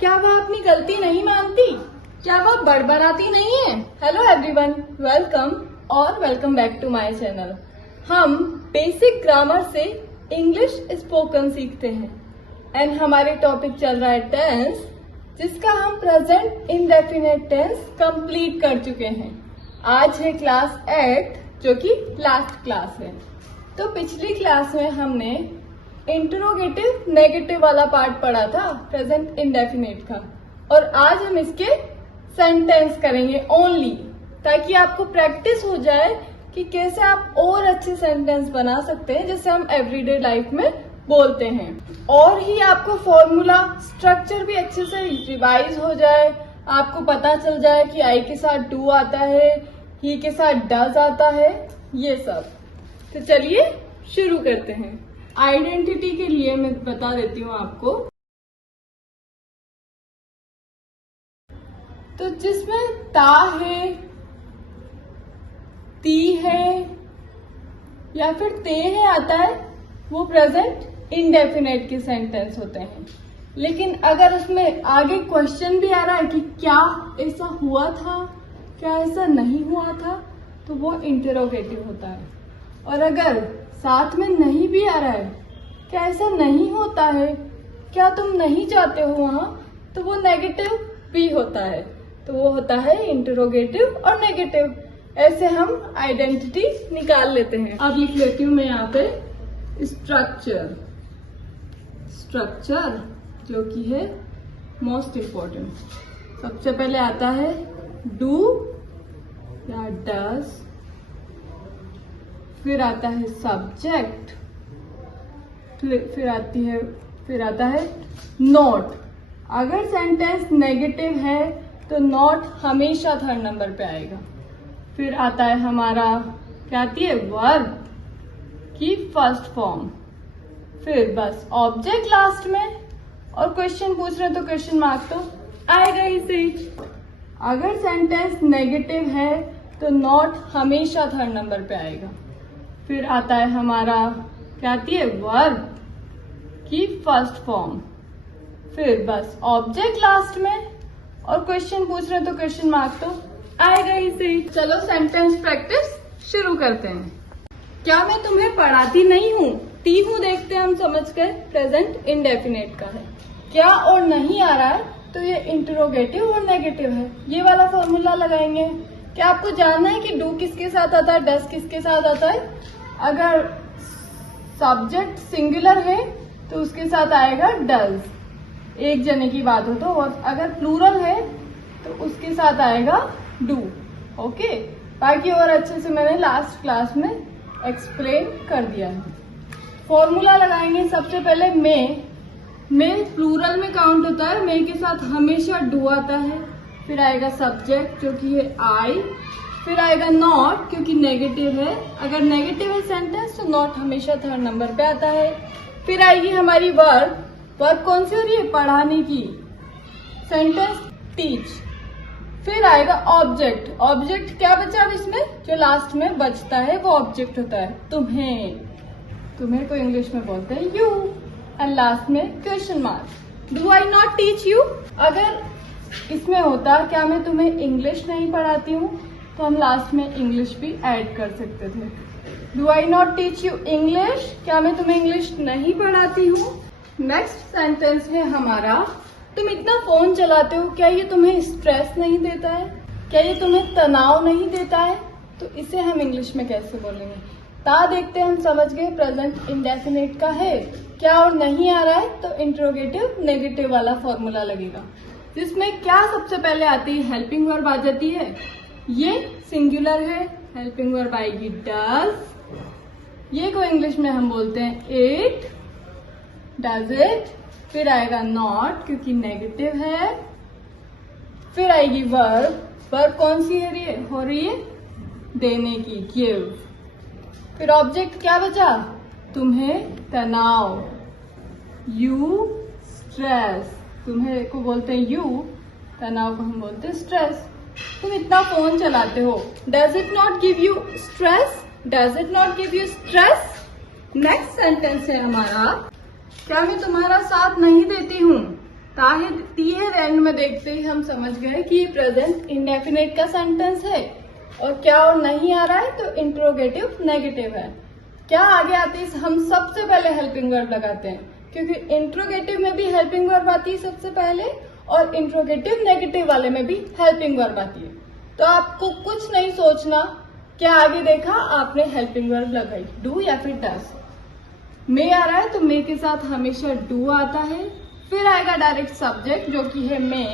क्या वह अपनी गलती नहीं मानती? क्या वह बड़बड़ाती नहीं है? Hello everyone, welcome back to my channel. हम बेसिक ग्रामर से इंग्लिश स्पोकन सीखते हैं एंड हमारे टॉपिक चल रहा है टेंस, जिसका हम प्रेजेंट इंडेफिनिट टेंस कंप्लीट कर चुके हैं। आज है क्लास 8 जो कि लास्ट क्लास है। तो पिछली क्लास में हमने इंटरोगेटिव नेगेटिव वाला पार्ट पढ़ा था प्रेजेंट इंडेफिनिट का, और आज हम इसके सेंटेंस करेंगे ओनली, ताकि आपको प्रैक्टिस हो जाए कि कैसे आप और अच्छे सेंटेंस बना सकते हैं जिससे हम एवरीडे लाइफ में बोलते हैं। और ही आपको फॉर्मूला स्ट्रक्चर भी अच्छे से रिवाइज हो जाए, आपको पता चल जाए कि आई के साथ डू आता है, ही के साथ डज आता है, ये सब। तो चलिए शुरू करते हैं। आइडेंटिटी के लिए मैं बता देती हूँ आपको। तो जिसमें ता है, ती है या फिर ते है आता है, वो प्रेजेंट इंडेफिनिट के सेंटेंस होते हैं। लेकिन अगर उसमें आगे क्वेश्चन भी आ रहा है कि क्या ऐसा हुआ था, क्या ऐसा नहीं हुआ था, तो वो इंटरोगेटिव होता है। और अगर साथ में नहीं भी आ रहा है, क्या ऐसा नहीं होता है, क्या तुम नहीं जाते हो वहां, तो वो नेगेटिव भी होता है। तो वो होता है इंटरोगेटिव और नेगेटिव। ऐसे हम आइडेंटिटी निकाल लेते हैं। अब लिख लेती हूँ मैं यहाँ पे स्ट्रक्चर जो कि है मोस्ट इम्पोर्टेंट। सबसे पहले आता है डू या डज, फिर आता है सब्जेक्ट, फिर आता है नॉट। अगर सेंटेंस नेगेटिव है तो नॉट हमेशा थर्ड नंबर पे आएगा। फिर आता है हमारा, क्या आती है, वर्ब की फर्स्ट फॉर्म। फिर बस ऑब्जेक्ट लास्ट में, और क्वेश्चन पूछ रहे हैं तो क्वेश्चन मार्क तो आएगा ही से। अगर सेंटेंस नेगेटिव है तो नॉट हमेशा थर्ड नंबर पे आएगा। फिर आता है हमारा, क्या आती है, वर्ब की फर्स्ट फॉर्म। फिर बस ऑब्जेक्ट लास्ट में, और क्वेश्चन पूछ रहे हैं तो क्वेश्चन मार्क तो आएगा ही से। चलो सेंटेंस प्रैक्टिस शुरू करते हैं। क्या मैं तुम्हें पढ़ाती नहीं हूँ? ती हूँ देखते हैं हम, समझ गए प्रेजेंट इंडेफिनिट का है। क्या और नहीं आ रहा है तो ये इंटरोगेटिव और नेगेटिव है। ये वाला फॉर्मूला लगाएंगे। क्या आपको जानना है कि डू किसके साथ आता है, डज किसके साथ आता है? अगर सब्जेक्ट सिंगुलर है तो उसके साथ आएगा डज, एक जने की बात हो तो, और अगर प्लूरल है तो उसके साथ आएगा डू। ओके, बाकी और अच्छे से मैंने लास्ट क्लास में एक्सप्लेन कर दिया है। फॉर्मूला लगाएंगे। सबसे पहले मे प्लूरल में काउंट होता है, मे के साथ हमेशा डू आता है। फिर आएगा सब्जेक्ट जो कि है आई, फिर आएगा नॉट क्योंकि नेगेटिव है। अगर नेगेटिव है सेंटेंस तो नॉट हमेशा थर्ड नंबर पे आता है। फिर आएगी हमारी वर्ब कौन सी हो रही है, पढ़ाने की, सेंटेंस टीच। फिर आएगा ऑब्जेक्ट क्या बचा अब इसमें, जो लास्ट में बचता है वो ऑब्जेक्ट होता है। तुम्हें को इंग्लिश में बोलते हैं यू, एंड लास्ट में question mark. Do I not teach you? अगर इसमें होता क्या मैं तुम्हें इंग्लिश नहीं पढ़ाती हूँ, तो हम लास्ट में इंग्लिश भी ऐड कर सकते थे। Do I not teach you English? क्या मैं तुम्हें इंग्लिश नहीं पढ़ाती हूँ? नेक्स्ट सेंटेंस है हमारा, तुम इतना फोन चलाते हो, क्या ये तुम्हें स्ट्रेस नहीं देता है? क्या ये तुम्हें तनाव नहीं देता है? तो इसे हम इंग्लिश में कैसे बोलेंगे? ता देखते हम समझ गए प्रेजेंट इंडेफिनिट का है। क्या और नहीं आ रहा है तो इंटरोगेटिव नेगेटिव वाला फॉर्मूला लगेगा, जिसमें क्या सबसे पहले आती है, हेल्पिंग वर्ब आ जाती है। ये सिंगुलर है, हेल्पिंग वर्ब आएगी डज। ये को इंग्लिश में हम बोलते हैं इट, डज इट। फिर आएगा नॉट क्योंकि नेगेटिव है। फिर आएगी वर्ब कौन सी हो रही है, देने की, गिव। फिर ऑब्जेक्ट क्या बचा, तुम्हें तनाव, यू स्ट्रेस। तुम्हें को बोलते हैं यू, तनाव को हम बोलते हैं स्ट्रेस। तुम इतना फोन चलाते हो, does it not give you stress? Does it not give you stress? Next sentence है हमारा, क्या मैं तुम्हारा साथ नहीं देती हूँ? तीसरे एंड में देखते ही हम समझ गए कि ये प्रेजेंट इंडेफिनेट का सेंटेंस है और क्या और नहीं आ रहा है तो इंट्रोगेटिव नेगेटिव है। क्या आगे आते हैं हम सबसे पहले हेल्पिंग वर्ब लगाते हैं, क्योंकि इंट्रोगेटिव में भी हेल्पिंग वर्ब आती है सबसे पहले और इंट्रोगेटिव नेगेटिव वाले में भी हेल्पिंग वर्ब आती है। तो आपको कुछ नहीं सोचना, क्या आगे देखा आपने हेल्पिंग वर्ब लगाई, डू या फिर डस। मे आ रहा है तो मे के साथ हमेशा डू आता है, फिर आएगा डायरेक्ट सब्जेक्ट जो कि है मे,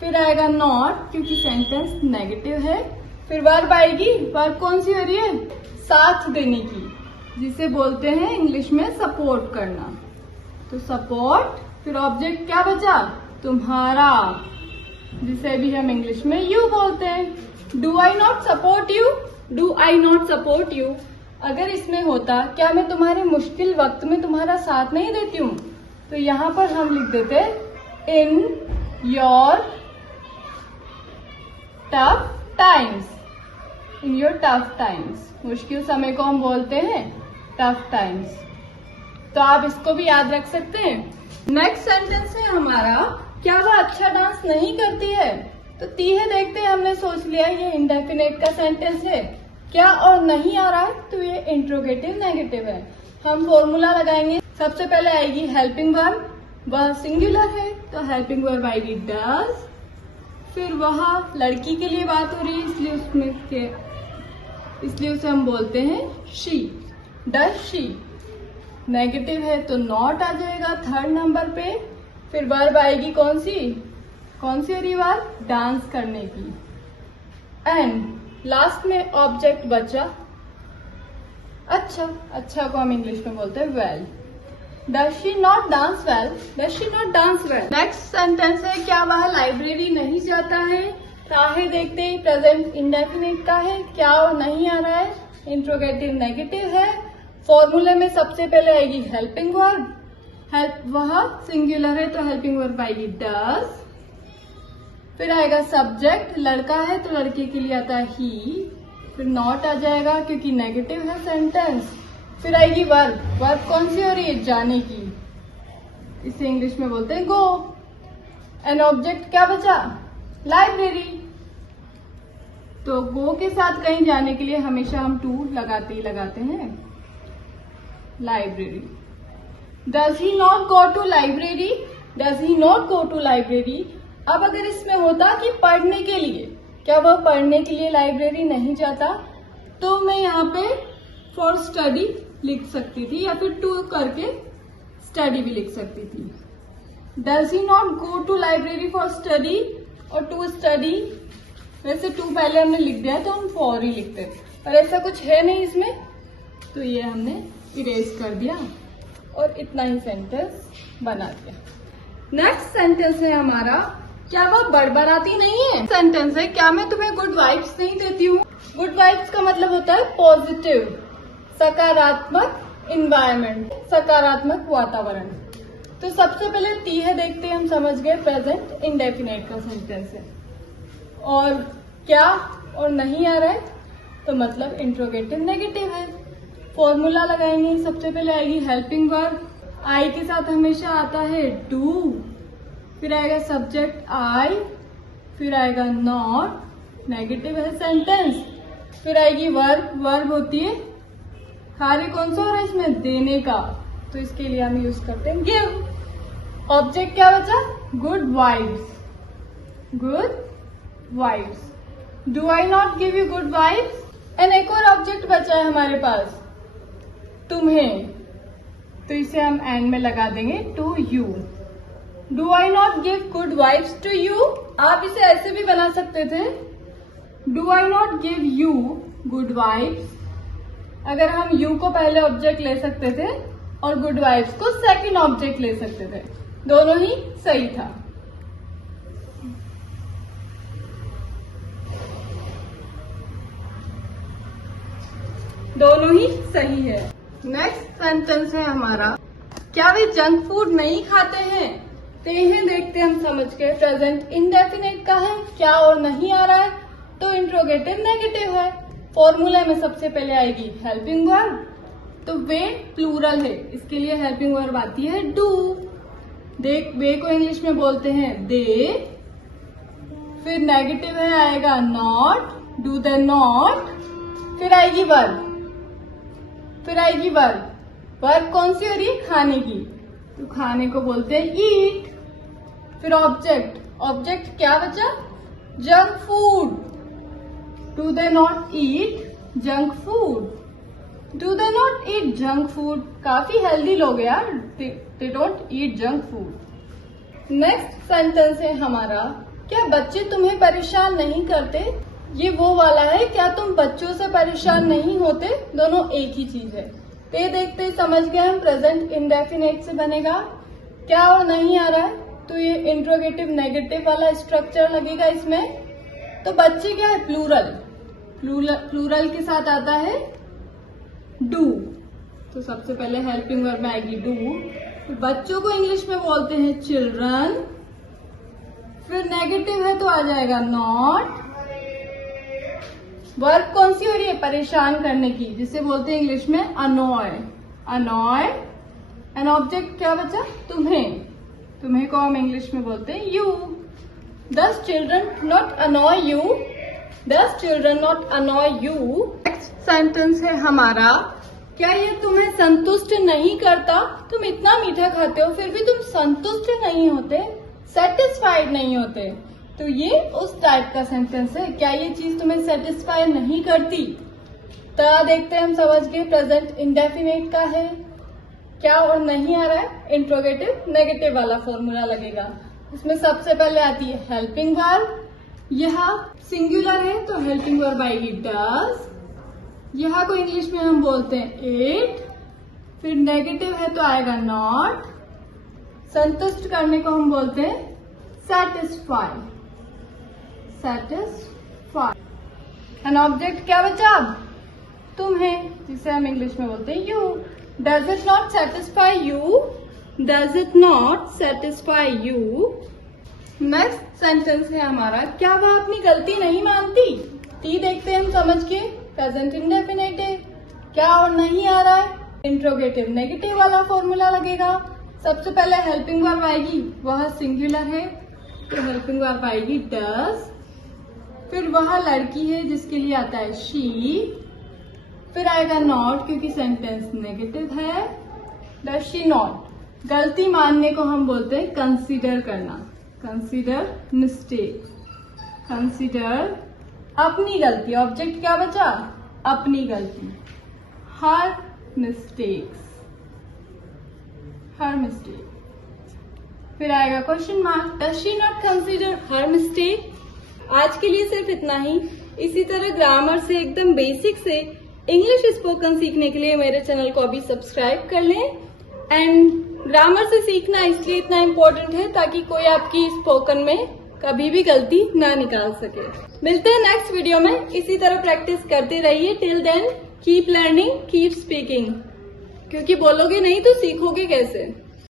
फिर आएगा नॉट क्योंकि सेंटेंस नेगेटिव है, फिर वर्ब आएगी। वर्ब कौन सी हो रही है, साथ देने की, जिसे बोलते हैं इंग्लिश में सपोर्ट करना। तो सपोर्ट, फिर ऑब्जेक्ट क्या बचा, तुम्हारा, जिसे भी हम इंग्लिश में यू बोलते हैं। Do I not support you, do I not support you अगर इसमें होता क्या मैं तुम्हारे मुश्किल वक्त में तुम्हारा साथ नहीं देती हूँ, तो यहाँ पर हम लिख देते in your tough times, in your tough times. मुश्किल समय को हम बोलते हैं टफ टाइम्स। तो आप इसको भी याद रख सकते हैं। नेक्स्ट सेंटेंस है हमारा, क्या वह अच्छा डांस नहीं करती है। तो तीहे देखते हैं, हमने सोच लिया ये इंडेफिनेट का सेंटेंस है, क्या और नहीं आ रहा है तो ये इंट्रोगेटिव नेगेटिव है। हम फॉर्मूला लगाएंगे, सबसे पहले आएगी हेल्पिंग वर्ब, वह सिंगुलर है तो हेल्पिंग वर्ब आएगी डज, फिर वह लड़की के लिए बात हो रही है इसलिए उसे हम बोलते हैं शी, डज शी। नेगेटिव है तो नॉट आ जाएगा थर्ड नंबर पे, फिर वर्ब आएगी कौन सी हो रही वर्ब, डांस करने की, एंड लास्ट में ऑब्जेक्ट बचा अच्छा को हम इंग्लिश में बोलते हैं well. Does she not dance well, does she not dance well. Next sentence है, क्या वह लाइब्रेरी नहीं जाता है। ताहे देखते ही प्रेजेंट इंडेफिनिट का है, क्या और नहीं आ रहा है, इंट्रोगेटिव नेगेटिव है। फॉर्मूले में सबसे पहले आएगी हेल्पिंग वर्ब, वह सिंगुलर है तो हेल्पिंग वर्ब आएगी डज, फिर आएगा सब्जेक्ट, लड़का है तो लड़के के लिए आता है ही, फिर नॉट आ जाएगा क्योंकि नेगेटिव है सेंटेंस, फिर आएगी वर्ब कौन सी हो रही है, जाने की, इसे इंग्लिश में बोलते हैं गो, एंड ऑब्जेक्ट क्या बचा, लाइब्रेरी। तो गो के साथ कहीं जाने के लिए हमेशा हम टू लगाते ही लगाते हैं, library. Does he not go to library, does he not go to library. अब अगर इसमें होता कि पढ़ने के लिए, क्या वह पढ़ने के लिए लाइब्रेरी नहीं जाता, तो मैं यहाँ पे फॉर स्टडी लिख सकती थी या फिर टू करके स्टडी भी लिख सकती थी। Does he not go to library for study और टू स्टडी, वैसे टू पहले हमने लिख दिया तो हम फॉर ही लिखते, पर ऐसा कुछ है नहीं इसमें, तो ये हमने इरेज कर दिया और इतना ही सेंटेंस बना दिया। नेक्स्ट सेंटेंस है हमारा, क्या वह बड़बड़ाती नहीं है। सेंटेंस है, क्या मैं तुम्हें गुड वाइब्स नहीं देती हूँ। गुड वाइब्स का मतलब होता है पॉजिटिव, सकारात्मक इन्वायरमेंट, सकारात्मक वातावरण। तो सबसे पहले तीहे देखते हैं, हम समझ गए प्रेजेंट इंडेफिनेट का सेंटेंस है, और क्या और नहीं आ रहा है तो मतलब इंट्रोगेटिव नेगेटिव है। फॉर्मूला लगाएंगे, सबसे पहले आएगी हेल्पिंग वर्ब, आई के साथ हमेशा आता है डू, फिर आएगा सब्जेक्ट आई, फिर आएगा नॉट, नेगेटिव है सेंटेंस, फिर आएगी वर्ब होती है कार्य कौन सा हो रहा है इसमें, देने का, तो इसके लिए हम यूज करते हैं गिव। ऑब्जेक्ट क्या बचा, good vibes, good vibes. Do I not give you good vibes. And एक और ऑब्जेक्ट बचा है हमारे पास, तुम्हें, तो इसे हम एंड में लगा देंगे to you. Do I not give good vibes to you. आप इसे ऐसे भी बना सकते थे, do I not give you good vibes. अगर हम यू को पहले ऑब्जेक्ट ले सकते थे और गुड वाइब्स को सेकंड ऑब्जेक्ट ले सकते थे, दोनों ही सही था। दोनों ही सही है। नेक्स्ट सेंटेंस है हमारा, क्या वे जंक फूड नहीं खाते हैं। तो यह देखते हम समझ के प्रेजेंट इंडेफिनेट का है, क्या और नहीं आ रहा है तो इंट्रोगेटिव नेगेटिव है। फॉर्मूला में सबसे पहले आएगी हेल्पिंग वर्ब, तो वे प्लूरल है, इसके लिए हेल्पिंग वर्ब आती है डू। वे को इंग्लिश में बोलते हैं दे। फिर नेगेटिव है आएगा नॉट, डू दे नॉट। फिर आएगी वर्ब। वर्ब कौन सी हो रही है? खाने की, तो खाने को बोलते हैं ईट। फिर ऑब्जेक्ट क्या बचा? Junk food. Do they not eat junk food? Do they not eat junk food? काफी हेल्दी लोग हैं यार, they don't eat junk food. Next sentence है हमारा, क्या बच्चे तुम्हें परेशान नहीं करते? ये वो वाला है, क्या तुम बच्चों से परेशान नहीं होते? दोनों एक ही चीज है। ये देखते ही समझ गए हम प्रेजेंट इंडेफिनिट से बनेगा। क्या और नहीं आ रहा है तो ये इंट्रोगेटिव नेगेटिव वाला स्ट्रक्चर लगेगा इसमें। तो बच्चे क्या है? प्लूरल के साथ आता है डू। तो सबसे पहले हेल्पिंग वर्ब में आएगी डू। तो बच्चों को इंग्लिश में बोलते हैं चिल्ड्रन। फिर नेगेटिव है तो आ जाएगा नॉट। वर्ब कौन सी हो रही है? परेशान करने की, जिसे बोलते हैं इंग्लिश में अनॉय। एंड ऑब्जेक्ट क्या बचा? तुम्हें को हम इंग्लिश में बोलते हैं you. Does children not annoy you? Does children not annoy you? Next sentence है हमारा, क्या ये तुम्हें संतुष्ट नहीं करता? तुम इतना मीठा खाते हो फिर भी तुम संतुष्ट नहीं होते, सेटिस्फाइड नहीं होते। तो ये उस टाइप का सेंटेंस है। क्या ये चीज तुम्हें सेटिस्फाई नहीं करती? तो देखते हैं हम, समझ गए प्रेजेंट इंडेफिनिट का है। क्या और नहीं आ रहा है? इंट्रोगेटिव नेगेटिव वाला फॉर्मूला लगेगा। इसमें सबसे पहले आती है हेल्पिंग वर्ब। यहाँ सिंगुलर है तो हेल्पिंग वर्ब आएगी डज। यहाँ को इंग्लिश में हम बोलते हैं इट। फिर नेगेटिव है तो आएगा नॉट। संतुष्ट करने को हम बोलते हैं सेटिस्फाई। एंड ऑब्जेक्ट क्या बचा? तुम्हें, जिसे हम इंग्लिश में बोलते हैं you. Does it not satisfy you? Does it not satisfy you? Next sentence है हमारा, क्या वह अपनी गलती नहीं मानती? टी देखते हैं हम समझ के, प्रेजेंट इंडेफिनिट है। क्या और नहीं आ रहा है? इंट्रोगेटिव नेगेटिव वाला फॉर्मूला लगेगा। सबसे पहले हेल्पिंग वर्ब आएगी, वह सिंगुलर है तो हेल्पिंग वर्ब आएगी डज। फिर वह लड़की है जिसके लिए आता है शी। फिर आएगा नॉट क्योंकि सेंटेंस नेगेटिव है, डज शी नॉट। गलती मानने को हम बोलते हैं कंसीडर करना, कंसीडर मिस्टेक। कंसीडर अपनी गलती, ऑब्जेक्ट क्या बचा? अपनी गलती। हर मिस्टेक्स, हर मिस्टेक। फिर आएगा question mark, does she not consider her mistake. आज के लिए सिर्फ इतना ही। इसी तरह ग्रामर से एकदम बेसिक से इंग्लिश स्पोकन सीखने के लिए मेरे चैनल को अभी सब्सक्राइब कर लें। एंड ग्रामर से सीखना इसलिए इतना इम्पोर्टेंट है ताकि कोई आपकी स्पोकन में कभी भी गलती ना निकाल सके। मिलते हैं नेक्स्ट वीडियो में। इसी तरह प्रैक्टिस करते रहिए। Till then keep learning, keep speaking, क्योंकि बोलोगे नहीं तो सीखोगे कैसे।